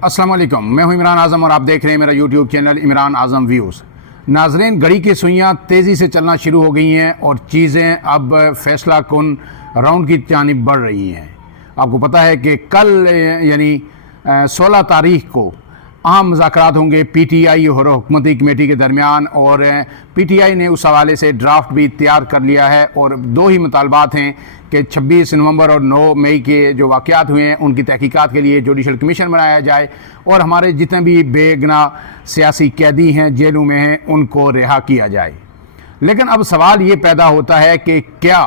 अस्सलाम वालेकुम, मैं हूं इमरान आज़म और आप देख रहे हैं मेरा यूट्यूब चैनल इमरान आज़म व्यूज़। नाजरीन, घड़ी की सुइयां तेज़ी से चलना शुरू हो गई हैं और चीज़ें अब फैसला कुन राउंड की जानिब बढ़ रही हैं। आपको पता है कि कल यानी 16 तारीख को अहम मुज़ाकरात होंगे पीटीआई और हुकूमती कमेटी के दरमियान, और पीटीआई ने उस हवाले से ड्राफ्ट भी तैयार कर लिया है और दो ही मुतालबात हैं कि 26 नवंबर और 9 मई के जो वाक़यात हुए हैं उनकी तहकीकात के लिए जुडिशल कमीशन बनाया जाए और हमारे जितने भी बेगुनाह सियासी कैदी हैं, जेलों में हैं, उनको रिहा किया जाए। लेकिन अब सवाल ये पैदा होता है कि क्या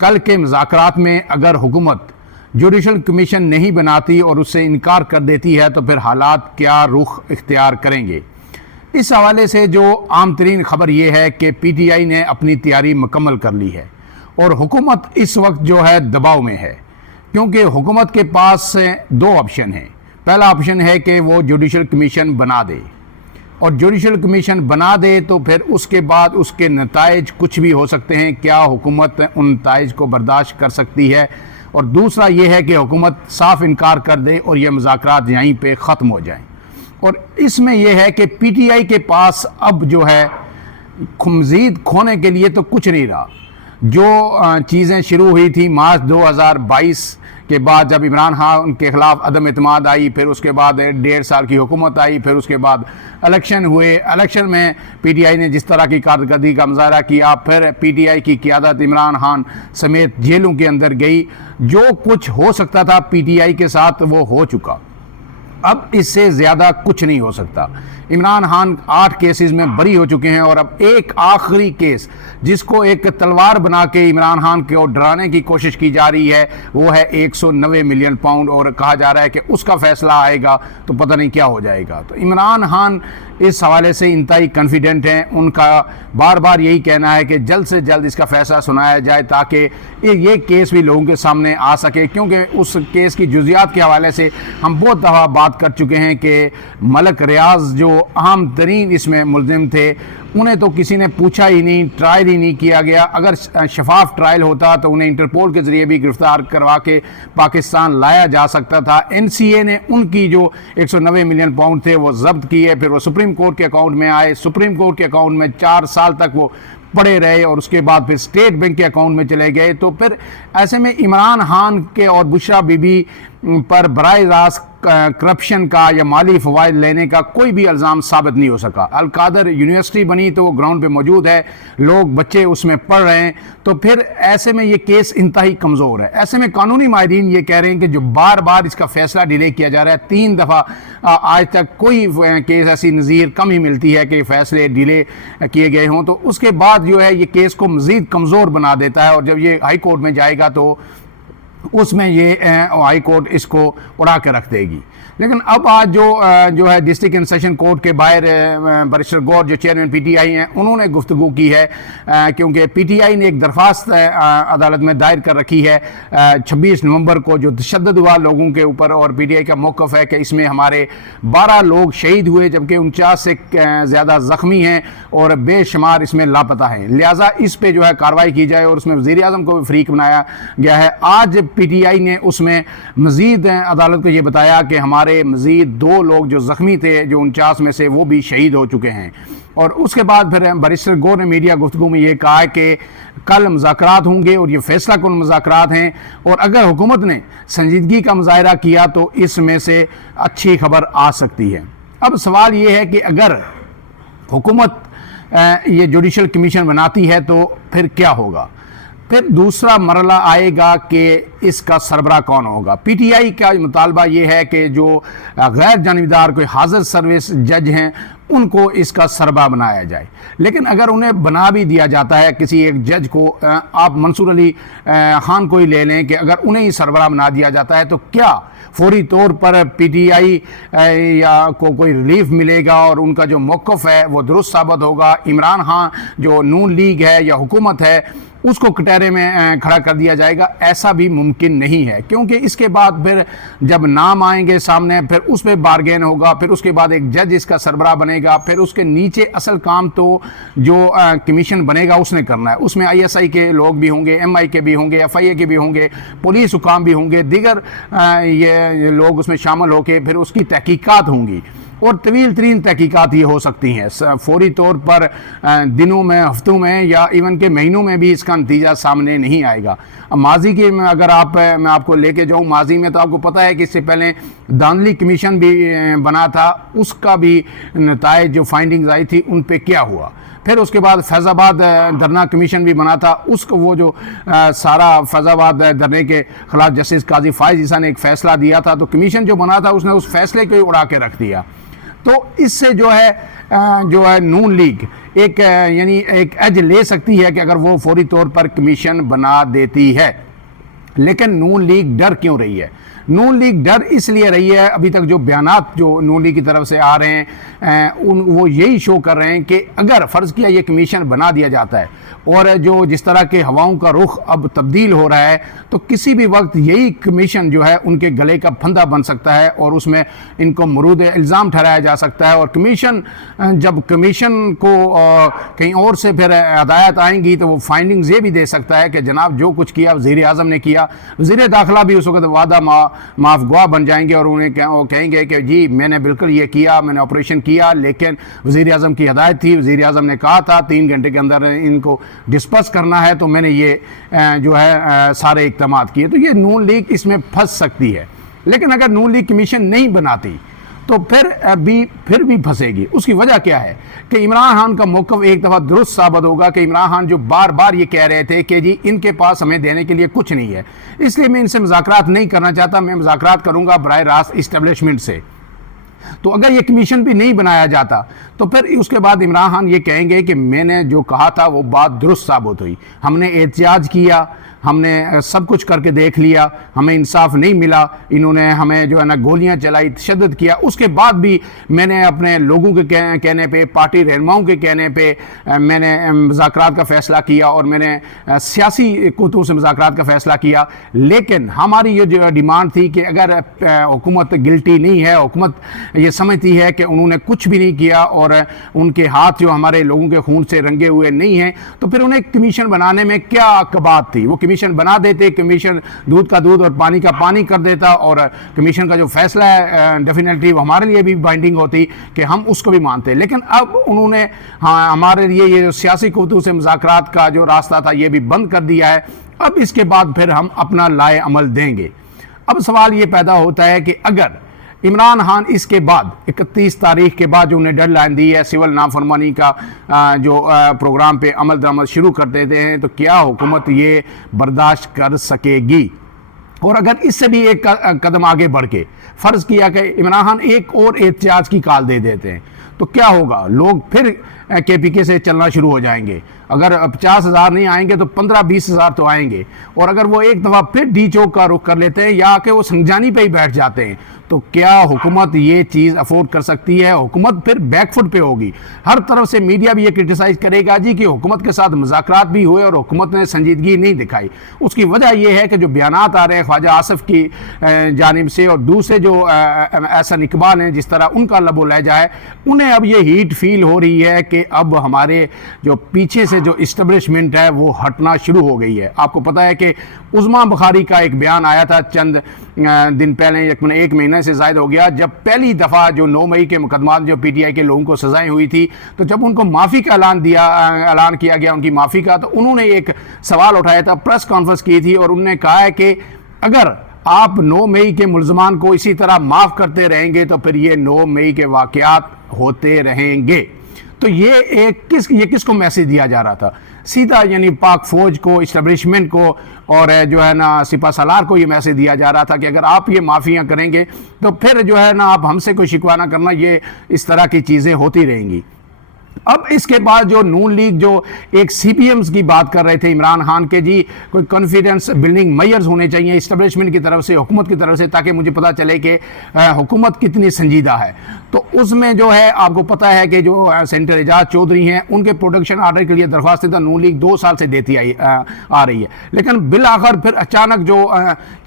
कल के मुज़ाकरात में अगर हुकूमत जुडिशल कमीशन नहीं बनाती और उससे इनकार कर देती है तो फिर हालात क्या रुख इख्तियार करेंगे। इस हवाले से जो आम तरीन खबर ये है कि पीटीआई ने अपनी तैयारी मुकम्मल कर ली है और हुकूमत इस वक्त जो है दबाव में है, क्योंकि हुकूमत के पास दो ऑप्शन हैं। पहला ऑप्शन है कि वो जुडिशल कमीशन बना दे, और जुडिशल कमीशन बना दे तो फिर उसके बाद उसके नताइज कुछ भी हो सकते हैं। क्या हुकूमत उन नताइज को बर्दाश्त कर सकती है? और दूसरा ये है कि हुकूमत साफ इनकार कर दे और ये मुज़ाकरात यहीं पे ख़त्म हो जाएं। और इसमें यह है कि पीटीआई के पास अब जो है मज़ीद खोने के लिए तो कुछ नहीं रहा। जो चीज़ें शुरू हुई थी मार्च 2022 के बाद, जब इमरान खान के ख़िलाफ़ अदम एतमाद आई, फिर उसके बाद 1.5 साल की हुकूमत आई, फिर उसके बाद इलेक्शन हुए। इलेक्शन में पीटीआई ने जिस तरह की कारकर्दगी का मुजाहरा किया, फिर पीटीआई की क़ियादत इमरान खान समेत जेलों के अंदर गई। जो कुछ हो सकता था पीटीआई के साथ वो हो चुका, अब इससे ज़्यादा कुछ नहीं हो सकता। इमरान खान 8 केसेस में बरी हो चुके हैं और अब एक आखिरी केस जिसको एक तलवार बना के इमरान खान को डराने की कोशिश की जा रही है वो है 190 मिलियन पाउंड, और कहा जा रहा है कि उसका फैसला आएगा तो पता नहीं क्या हो जाएगा। तो इमरान खान इस हवाले से इंतहाई कॉन्फिडेंट हैं। उनका बार बार यही कहना है कि जल्द से जल्द इसका फैसला सुनाया जाए ताकि ये केस भी लोगों के सामने आ सके, क्योंकि उस केस की जुजियात के हवाले से हम बहुत दफ़ा बात कर चुके हैं कि मलक रियाज जो अहम तरीन इसमें मुल्ज़िम थे, उन्हें तो किसी ने पूछा ही नहीं, ट्रायल ही नहीं किया गया। अगर शफाफ ट्रायल होता तो उन्हें इंटरपोल के ज़रिए भी गिरफ्तार करवा के पाकिस्तान लाया जा सकता था। एनसीए ने उनकी जो 190 मिलियन पाउंड थे वो जब्त किए, फिर वो सुप्रीम कोर्ट के अकाउंट में आए। सुप्रीम कोर्ट के अकाउंट में 4 साल तक वो पड़े रहे और उसके बाद फिर स्टेट बैंक के अकाउंट में चले गए। तो फिर ऐसे में इमरान खान के और बुशरा बीबी पर बराह रास्त करप्शन का या माली फ़वाइद लेने का कोई भी इल्ज़ाम साबित नहीं हो सका। अल-कादर यूनिवर्सिटी बनी तो वो ग्राउंड पे मौजूद है, लोग बच्चे उसमें पढ़ रहे हैं, तो फिर ऐसे में ये केस इंतहाई कमज़ोर है। ऐसे में कानूनी माहिरीन ये कह रहे हैं कि जो बार बार इसका फैसला डिले किया जा रहा है, 3 दफ़ा आज तक कोई केस ऐसी नज़ीर कम ही मिलती है कि फैसले डिले किए गए हों, तो उसके बाद जो है ये केस को मज़ीद कमज़ोर बना देता है। और जब ये हाई कोर्ट में जाएगा तो उसमें ये हाई कोर्ट इसको उड़ा के रख देगी। लेकिन अब आज जो है डिस्ट्रिक्ट एंड सेशन कोर्ट के बाहर बैरिस्टर गौर जो चेयरमैन पीटीआई हैं उन्होंने गुफ्तगू की है, क्योंकि पीटीआई ने एक दरख्वास्त अदालत में दायर कर रखी है 26 नवंबर को जो तशद्दुद हुआ लोगों के ऊपर, और पीटीआई का मौक़िफ़ है कि इसमें हमारे 12 लोग शहीद हुए जबकि 49 से ज़्यादा ज़ख्मी हैं और बेशुमार इसमें लापता हैं। लिहाजा इस पर जो है कार्रवाई की जाए और उसमें वज़ीर आज़म को भी फ़रीक बनाया गया है। आज पीटीआई ने उसमें मज़ीद अदालत को ये बताया कि हमारे मज़ीद 2 लोग जो ज़ख्मी थे, जो 49 में से, वो भी शहीद हो चुके हैं। और उसके बाद फिर बैरिस्टर गौर ने मीडिया गुफ्तगू में ये कहा है कि कल मुज़ाकरात होंगे और ये फैसला कुन मुज़ाकरात हैं, और अगर हुकूमत ने संजीदगी का मुज़ाहिरा किया तो इसमें से अच्छी खबर आ सकती है। अब सवाल ये है कि अगर हुकूमत ये जुडिशल कमीशन बनाती है तो फिर क्या होगा? फिर दूसरा मरला आएगा कि इसका सरबरा कौन होगा। पीटीआई का मुतालबा ये है कि जो गैर जानिबदार कोई हाज़िर सर्विस जज हैं उनको इसका सरबरा बनाया जाए। लेकिन अगर उन्हें बना भी दिया जाता है किसी एक जज को, आप मंसूर अली खान को ही ले लें कि अगर उन्हें ही सरबरा बना दिया जाता है तो क्या फौरी तौर पर पीटीआई या को कोई रिलीफ मिलेगा और उनका जो मौक़िफ़ है वो दुरुस्त साबित होगा? इमरान खान जो नून लीग है या हुकूमत है उसको कटहरे में खड़ा कर दिया जाएगा? ऐसा भी मुमकिन नहीं है, क्योंकि इसके बाद फिर जब नाम आएंगे सामने फिर उस पर बारगेन होगा, फिर उसके बाद एक जज इसका सरबराह बनेगा। बनेगा, फिर उसके नीचे असल काम तो जो कमीशन बनेगा उसने करना है। उसमें ISI के लोग भी होंगे, MI के भी होंगे, FIA के भी होंगे, पुलिस हुकाम भी होंगे, दीगर ये लोग उसमें शामिल होकर फिर उसकी तहकीकात होंगी और तवील तरीन तहकीकात ये हो सकती हैं। फौरी तौर पर दिनों में, हफ्तों में या इवन के महीनों में भी इसका नतीजा सामने नहीं आएगा। अब माजी के में अगर मैं आपको लेके जाऊँ, माजी में तो आपको पता है कि इससे पहले धांधली कमीशन भी बना था, उसका भी नताइज जो फाइंडिंग्स आई थी उन पे क्या हुआ। फिर उसके बाद फैज़ाबाद धरना कमीशन भी बना था, उसको वो जो सारा फैज़ाबाद धरने के खिलाफ जस्टिस काजी फायज ईसा ने एक फ़ैसला दिया था, तो कमीशन जो बना था उसने उस फैसले को ही उड़ा के रख दिया। तो इससे जो है नून लीग एक यानी एक एज ले सकती है कि अगर वो फौरी तौर पर कमीशन बना देती है। लेकिन नून लीग डर क्यों रही है? नून लीग डर इसलिए रही है, अभी तक जो बयानात जो नून लीग की तरफ से आ रहे हैं वो यही शो कर रहे हैं कि अगर फ़र्ज़ किया ये कमीशन बना दिया जाता है और जो जिस तरह के हवाओं का रुख अब तब्दील हो रहा है, तो किसी भी वक्त यही कमीशन जो है उनके गले का फंदा बन सकता है और उसमें इनको मरूद इल्ज़ाम ठहराया जा सकता है। और कमीशन जब कमीशन को कहीं और से फिर हदायत आएंगी तो वो फाइंडिंग्स ये भी दे सकता है कि जनाब जो कुछ किया वज़ीर आज़म ने किया, वज़ीर दाखिला भी उस वक्त वादा माफ गवाह बन जाएंगे और उन्हें वो कहेंगे कि जी मैंने बिल्कुल ये किया, मैंने ऑपरेशन किया, लेकिन वज़ीर आज़म की हदायत थी, वज़ीर आज़म ने कहा था 3 घंटे के अंदर इनको डिस्पर्स करना है, तो मैंने ये जो है सारे इक़दाम किए। तो ये नून लीग इसमें फंस सकती है। लेकिन अगर नून लीग कमीशन नहीं बनाती तो फिर भी फंसेगी। उसकी वजह क्या है कि इमरान खान का मौक़िफ़ एक दफ़ा दुरुस्त साबित होगा कि इमरान खान जो बार बार ये कह रहे थे कि जी इनके पास हमें देने के लिए कुछ नहीं है, इसलिए मैं इनसे मुज़ाकरात नहीं करना चाहता, मैं मुज़ाकरात करूँगा बराह रास्त इस्टेब्लिशमेंट से। तो अगर ये कमीशन भी नहीं बनाया जाता तो फिर उसके बाद इमरान खान ये कहेंगे कि मैंने जो कहा था वो बात दुरुस्त साबित हुई, हमने एहतिजाज किया, हमने सब कुछ करके देख लिया, हमें इंसाफ नहीं मिला, इन्होंने हमें जो है ना गोलियां चलाई, तशद्दुद किया, उसके बाद भी मैंने अपने लोगों के कहने पे, पार्टी रहनुमाओं के कहने पे मैंने मुज़ाकरात का फ़ैसला किया और मैंने सियासी कुतों से मुज़ाकरात का फ़ैसला किया। लेकिन हमारी ये जो डिमांड थी कि अगर हुकूमत गिल्टी नहीं है, हुकूमत ये समझती है कि उन्होंने कुछ भी नहीं किया और उनके हाथ जो हमारे लोगों के खून से रंगे हुए नहीं हैं, तो फिर उन्हें कमीशन बनाने में क्या अक़बात थी? वो कमीशन बना देते, कमीशन दूध का दूध और पानी का पानी कर देता और कमीशन का जो फैसला है डेफिनेटली वो हमारे लिए भी बाइंडिंग होती कि हम उसको भी मानते। लेकिन अब उन्होंने हमारे लिए ये सियासी कुतू से मुज़ाकरात का जो रास्ता था ये भी बंद कर दिया है। अब इसके बाद फिर हम अपना लाए अमल देंगे। अब सवाल ये पैदा होता है कि अगर इमरान खान इसके बाद 31 तारीख के बाद जो उन्हें डेडलाइन दी है सिविल नाफरमानी का जो प्रोग्राम पे अमल दरामद शुरू कर देते हैं, तो क्या हुकूमत ये बर्दाश्त कर सकेगी? और अगर इससे भी एक कदम आगे बढ़ के फ़र्ज़ किया कि इमरान खान एक और एहतिजाज की कॉल दे देते हैं, तो क्या होगा? लोग फिर KPK से चलना शुरू हो जाएंगे। अगर 50,000 नहीं आएंगे तो 15-20 हज़ार तो आएंगे। और अगर वो एक दफ़ा फिर डी चौक का रुख कर लेते हैं या कि वो संगजानी पे ही बैठ जाते हैं, तो क्या हुकूमत ये चीज़ अफोर्ड कर सकती है? हुकूमत फिर बैकफुट पे होगी। हर तरफ से मीडिया भी ये क्रिटिसाइज़ करेगा जी कि हुकूमत के साथ मुज़ाकरात भी हुए और हुकूमत ने संजीदगी नहीं दिखाई। उसकी वजह यह है कि जो बयानात आ रहे हैं ख्वाजा आसिफ की जानिब से और दूसरे जो एहसन इकबाल हैं, जिस तरह उनका लबो लहजा है, उन्हें अब ये हीट फील हो रही है कि अब हमारे जो पीछे से जो इस्टेब्लिशमेंट है वो हटना शुरू हो गई है। आपको पता है कि उज़मा बुखारी का एक बयान आया था चंद दिन पहले, एक महीने से ज़ायद हो गया, जब पहली दफ़ा जो 9 मई के मुकदमात जो PTI के लोगों को सज़ाएं हुई थी, तो जब उनको माफ़ी का ऐलान किया गया उनकी माफ़ी का, तो उन्होंने एक सवाल उठाया था, प्रेस कॉन्फ्रेंस की थी और उन्होंने कहा है कि अगर आप 9 मई के मुल्ज़मान को इसी तरह माफ़ करते रहेंगे तो फिर ये 9 मई के वाक़यात होते रहेंगे। तो ये किसको मैसेज दिया जा रहा था? सीधा यानी पाक फौज को, इस्टेब्लिशमेंट को और जो है ना सिपा सालार को ये मैसेज दिया जा रहा था कि अगर आप ये माफ़ियाँ करेंगे तो फिर जो है ना आप हमसे कोई शिकवा ना करना, ये इस तरह की चीज़ें होती रहेंगी। अब इसके बाद जो नून लीग जो एक सीपीएम्स की बात कर रहे थे इमरान खान के, जी कोई कॉन्फिडेंस बिल्डिंग मेजर्स होने चाहिए इस्टेब्लिशमेंट की तरफ से, हुकूमत की तरफ से, ताकि मुझे पता चले कि हुकूमत कितनी संजीदा है। तो उसमें जो है आपको पता है कि जो सेनेटर एजाज चौधरी हैं उनके प्रोडक्शन आर्डर के लिए दरख्वास्त नून लीग 2 साल से देती आ रही है, लेकिन बिल आखिर फिर अचानक जो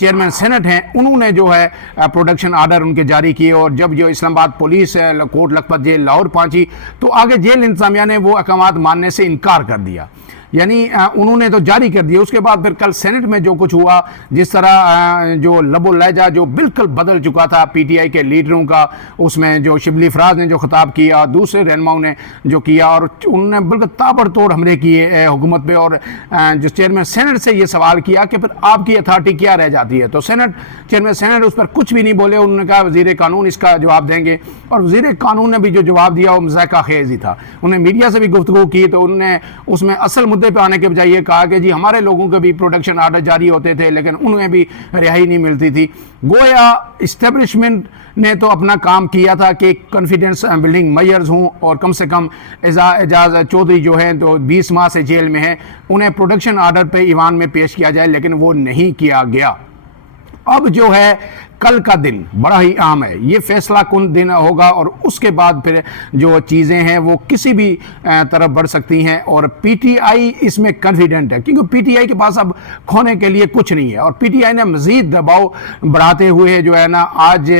चेयरमैन सेनेट हैं उन्होंने जो है प्रोडक्शन आर्डर उनके जारी किए, और जब जो इस्लामाबाद पुलिस कोट लखपत जेल लाहौर पहुंची तो आगे जेल इंतजामिया ने वो अहकाम मानने से इनकार कर दिया, यानी उन्होंने तो जारी कर दिया। उसके बाद फिर कल सेनेट में जो कुछ हुआ, जिस तरह जो लबो लहजा जो बिल्कुल बदल चुका था पीटीआई के लीडरों का, उसमें जो शिबली फराज ने जो खिताब किया, दूसरे रहनुमाओं ने जो किया, और उन्होंने बिल्कुल ताबड़तोड़ हमले किए हुकूमत पे, और जो चेयरमैन सेनेट से ये सवाल किया कि फिर आपकी अथॉरिटी क्या रह जाती है। तो चेयरमैन सेनेट उस पर कुछ भी नहीं बोले, उन्होंने कहा वज़ीर कानून इसका जवाब देंगे, और वज़ीर कानून ने भी जो जवाब दिया वो मज़ाक़ा खेज़ ही था। उन्हें मीडिया से भी गुफ्तगू की तो उन्होंने उसमें असल मुद्दे पे आने के बजाय ये कहा कि जी हमारे लोगों के भी प्रोडक्शन आर्डर जारी होते थे लेकिन उन्हें भी रिहाई नहीं मिलती थी। गोया इस्टेब्लिशमेंट ने तो अपना काम किया था कि कॉन्फिडेंस बिल्डिंग मेजर्स हों, और कम से कम एजाज चौधरी जो है तो 20 माह से जेल में है, उन्हें प्रोडक्शन आर्डर पे ईवान में पेश किया जाए, लेकिन वो नहीं किया गया। अब जो है कल का दिन बड़ा ही अहम है, ये फैसला कुन दिन होगा, और उसके बाद फिर जो चीज़ें हैं वो किसी भी तरफ बढ़ सकती हैं, और पीटीआई इसमें कॉन्फिडेंट है क्योंकि पीटीआई के पास अब खोने के लिए कुछ नहीं है, और पीटीआई ने मज़ीद दबाव बढ़ाते हुए जो है ना आज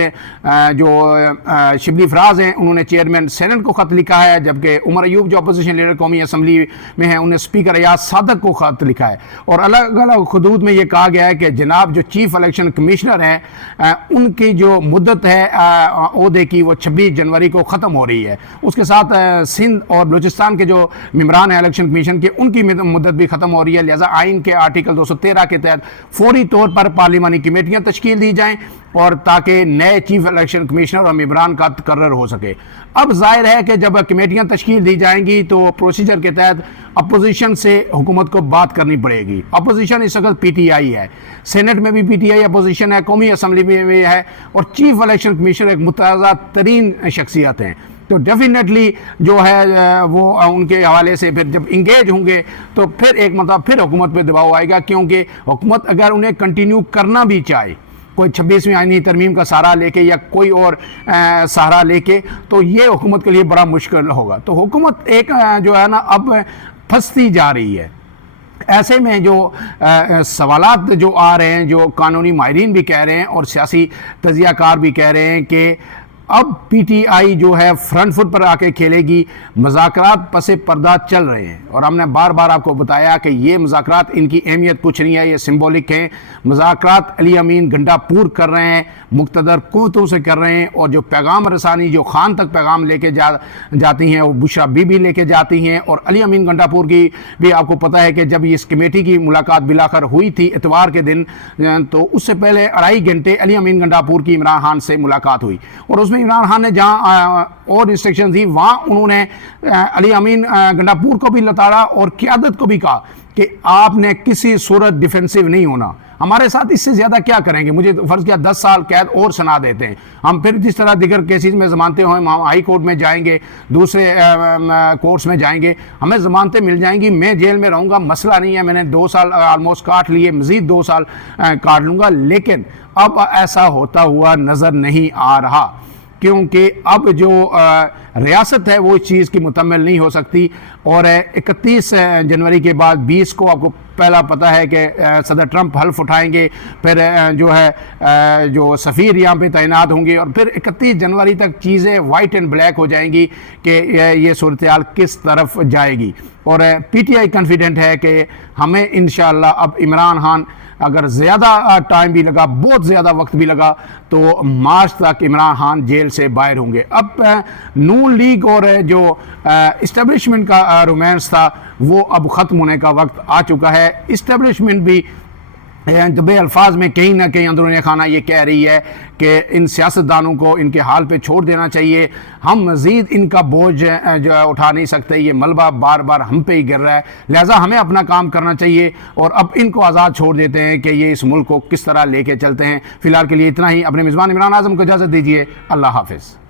जो शिबली फराज हैं उन्होंने चेयरमैन सेनेट को ख़त लिखा है, जबकि उमर अयूब जो अपोजिशन लीडर कौमी असम्बली में है उन्हें स्पीकर अयाज सादक को ख़त लिखा है, और अलग अलग हदूद में ये कहा गया है कि जनाब जो चीफ इलेक्शन कमिश्नर हैं उनकी जो मुद्दत है ओहदे की वो 26 जनवरी को ख़त्म हो रही है। उसके साथ सिंध और बलूचिस्तान के जो मेम्बरान हैं इलेक्शन कमीशन के उनकी मुद्दत भी ख़त्म हो रही है, लिहाजा आइन के आर्टिकल 213 के तहत फौरी तौर पर पार्लिमानी कमेटियाँ तश्कील दी जाएँ, और ताकि नए चीफ इलेक्शन कमिश्नर और मेम्बरान का तकर्रर हो सके। अब जाहिर है कि जब कमेटियाँ तश्कील दी जाएंगी तो प्रोसीजर के तहत अपोजिशन से हुकूमत को बात करनी पड़ेगी। अपोजिशन इस वक्त पीटीआई है, सेनेट में भी पीटीआई अपोजिशन है, कौमी असम्बली में भी है, और चीफ इलेक्शन कमिश्नर एक मुतज़ा तरीन शख्सियत हैं। तो डेफिनेटली जो है वो उनके हवाले से फिर जब इंगेज होंगे तो फिर एक मतलब फिर हुकूमत पे दबाव आएगा, क्योंकि हुकूमत अगर उन्हें कंटिन्यू करना भी चाहे कोई 26वीं आईनी तरमीम का सहारा लेके या कोई और सहारा लेके, तो ये हुकूमत के लिए बड़ा मुश्किल होगा। तो हुकूमत एक जो है ना अब फंसती जा रही है। ऐसे में जो सवालात जो आ रहे हैं, जो कानूनी माहिरीन भी कह रहे हैं और सियासी तजियाकार भी कह रहे हैं कि अब पीटीआई जो है फ्रंट फुट पर आके खेलेगी, मुज़ाकरात पसे पर्दा चल रहे हैं, और हमने बार बार आपको बताया कि ये मुज़ाकरात इनकी अहमियत कुछ नहीं है, ये सिंबॉलिक हैं। मुज़ाकरात अली अमीन गंडापुर कर रहे हैं, मुक़्तदर कुव्वतों से कर रहे हैं, और जो पैगाम रसानी जो खान तक पैगाम लेके जाती हैं वो बुशरा बीबी लेके जाती हैं। और अली अमीन गंडापुर की भी आपको पता है कि जब इस कमेटी की मुलाकात बिलाखर हुई थी इतवार के दिन, तो उससे पहले 2.5 घंटे अली अमीन गंडापुर की इमरान खान से मुलाकात हुई, और उसमें इमरान खान ने जहां और इंस्ट्रक्शन दी वहां उन्होंने अली अमीन गंडापुर को भी लताड़ा और क़यादत को भी कहा कि आपने किसी सूरत डिफेंसिव नहीं होना, हमारे साथ इससे ज़्यादा क्या करेंगे, मुझे फ़र्ज़ किया 10 साल कैद और सुना देते हैं, हम फिर जिस तरह दिगर केसेस में ज़मानतें हों हम हाई कोर्ट में जाएंगे, दूसरे कोर्ट्स में जाएंगे, हमें ज़मानतें मिल जाएंगी, मैं जेल में रहूँगा, मसला नहीं है, मैंने 2 साल आलमोस्ट काट लिए, मज़ीद 2 साल काट लूँगा। लेकिन अब ऐसा होता हुआ नज़र नहीं आ रहा, क्योंकि अब जो रियासत है वो इस चीज़ की मुतम्मिल नहीं हो सकती। और 31 जनवरी के बाद 20 को आपको पहला पता है कि सदर ट्रंप हल्फ उठाएंगे, फिर जो है जो सफ़ीर यहाँ पे तैनात होंगे, और फिर 31 जनवरी तक चीज़ें वाइट एंड ब्लैक हो जाएंगी कि ये सूरत-ए-हाल किस तरफ जाएगी। और पीटीआई कॉन्फिडेंट है कि हमें इंशाअल्लाह अब इमरान खान अगर ज़्यादा टाइम भी लगा, बहुत ज़्यादा वक्त भी लगा, तो मार्च तक इमरान खान जेल से बाहर होंगे। अब नून लीग और जो इस्टेब्लिशमेंट का रोमांस था वो अब ख़त्म होने का वक्त आ चुका है। इस्टेब्लिशमेंट भी दबे अल्फाज में कहीं ना कहीं अंदरूनी खाना ये कह रही है कि इन सियासतदानों को इनके हाल पे छोड़ देना चाहिए, हम मज़ीद इनका बोझ जो उठा नहीं सकते, ये मलबा बार बार हम पे ही गिर रहा है, लिहाजा हमें अपना काम करना चाहिए और अब इनको आज़ाद छोड़ देते हैं कि ये इस मुल्क को किस तरह लेके चलते हैं। फ़िलहाल के लिए इतना ही। अपने मेज़बान इमरान आज़म को इजाज़त दीजिए। अल्लाह हाफ़िज़।